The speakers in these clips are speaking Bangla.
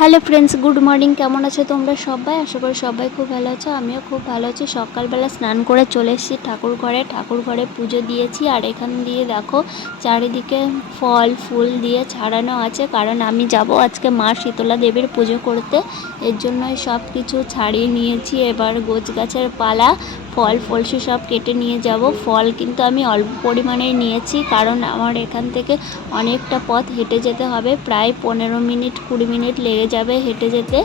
Hello friends, good morning. কেমন আছো তোমরা সবাই? আশা করি সবাই খুব ভালো আছো। আমিও খুব ভালো আছি। সকালবেলা স্নান করে চলে এসেছি ঠাকুর ঘরে পুজো দিয়েছি। আর এখান দিয়ে দেখো চারিদিকে ফল ফুল দিয়ে ছাড়ানো আছে, কারণ আমি যাব আজকে মা শীতলা দেবীর পুজো করতে। এর জন্যই সব কিছু ছাড়িয়ে নিয়েছি। এবার গোছ গাছের পালা, ফল ফলসি সব কেটে নিয়ে যাব। ফল কিন্তু আমি অল্প পরিমাণেই নিয়েছি, কারণ আমার এখান থেকে অনেকটা পথ হেঁটে যেতে হবে। প্রায় 15-20 মিনিট লেগে যাবে হেঁটে যেতে,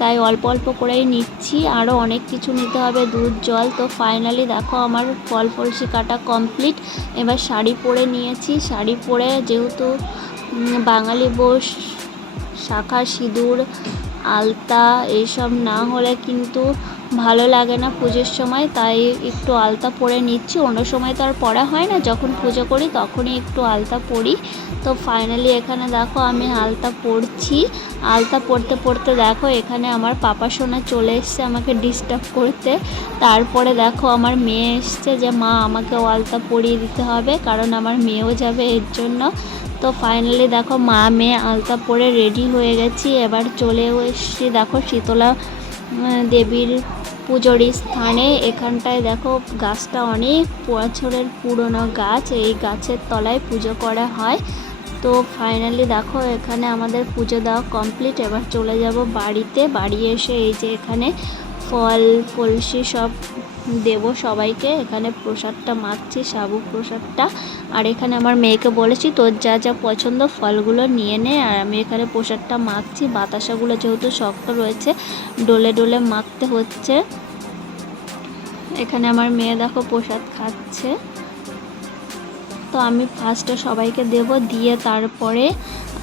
তাই অল্প অল্প করেই নিচ্ছি। আরও অনেক কিছু নিতে হবে, দুধ জল। তো ফাইনালি দেখো আমার ফল ফলসি কাটা কমপ্লিট। এবার শাড়ি পরে নিয়েছি। শাড়ি পরে, যেহেতু বাঙালি বউ, শাঁখা সিঁদুর আলতা এইসব না হলে কিন্তু ভালো লাগে না পুজোর সময়, তাই একটু আলতা পরে নিচ্ছি। অন্য সময় তো আর পরা হয় না, যখন পুজো করি তখনই একটু আলতা পরি। তো ফাইনালি এখানে দেখো আমি আলতা পরছি। আলতা পরতে পরতে দেখো এখানে আমার পাপা সোনা চলে এসছে আমাকে ডিস্টার্ব করতে। তারপরে দেখো আমার মেয়ে এসছে যে মা আমাকেও আলতা পরিয়ে দিতে হবে, কারণ আমার মেয়েও যাবে এর জন্য। তো ফাইনালি দেখো মা মেয়ে আলতা পরে রেডি হয়ে গেছি। এবার চলেও এসছি দেখো শীতলা দেবীর পুজোর স্থানে। এখানটায় দেখো গাছটা অনেক বছরের পুরনো গাছ, এই গাছের তলায় পুজো করা হয়। তো ফাইনালি দেখো এখানে আমাদের পুজো দেওয়া কমপ্লিট। এবার চলে যাব বাড়িতে। বাড়ি এসে এই যে এখানে ফল কলসি সব দেব সবাইকে। এখানে প্রসাদটা মাখছি, সাবু প্রসাদটা। আর এখানে আমার মেয়েকে বলেছি তোর যা যা পছন্দ ফলগুলো নিয়ে নে। আর আমি এখানে প্রসাদটা মাখছি। বাতাসাগুলো যেহেতু শক্ত রয়েছে, ডলে ডলে মাখতে হচ্ছে। এখানে আমার মেয়ে দেখো প্রসাদ খাচ্ছে। তো আমি ফার্স্টে সবাইকে দেব, দিয়ে তারপরে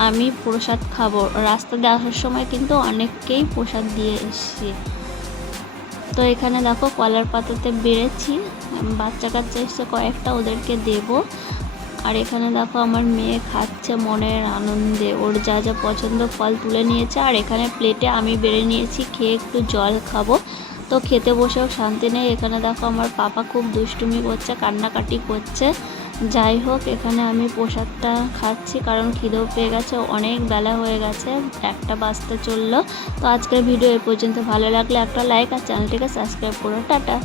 আমি প্রসাদ খাবো। রাস্তা দিয়ে আসার সময় কিন্তু অনেককেই প্রসাদ দিয়ে এসছি। তো এখানে দেখো কলার পাতাতে বেড়েছি, বাচ্চা কাচ্চা এসছে কয়েকটা, ওদেরকে দেব। আর এখানে দেখো আমার মেয়ে খাচ্ছে মনের আনন্দে, ওর যা যা পছন্দ ফল তুলে নিয়েছে। আর এখানে প্লেটে আমি বেড়ে নিয়েছি, খেয়ে একটু জল খাবো। তো খেতে বসেও শান্তি নেই। এখানে দেখো আমার পাপা খুব দুষ্টুমি করছে, কান্নাকাটি করছে। যাই হোক, এখানে আমি প্রসাদটা খাচ্ছি, কারণ খিদেও পেয়ে গেছে, অনেক বেলা হয়ে গেছে, 1টা বাজতে চললো। তো আজকের ভিডিও এ পর্যন্ত। ভালো লাগলে একটা লাইক আর চ্যানেলটিকে সাবস্ক্রাইব করো। টাটা।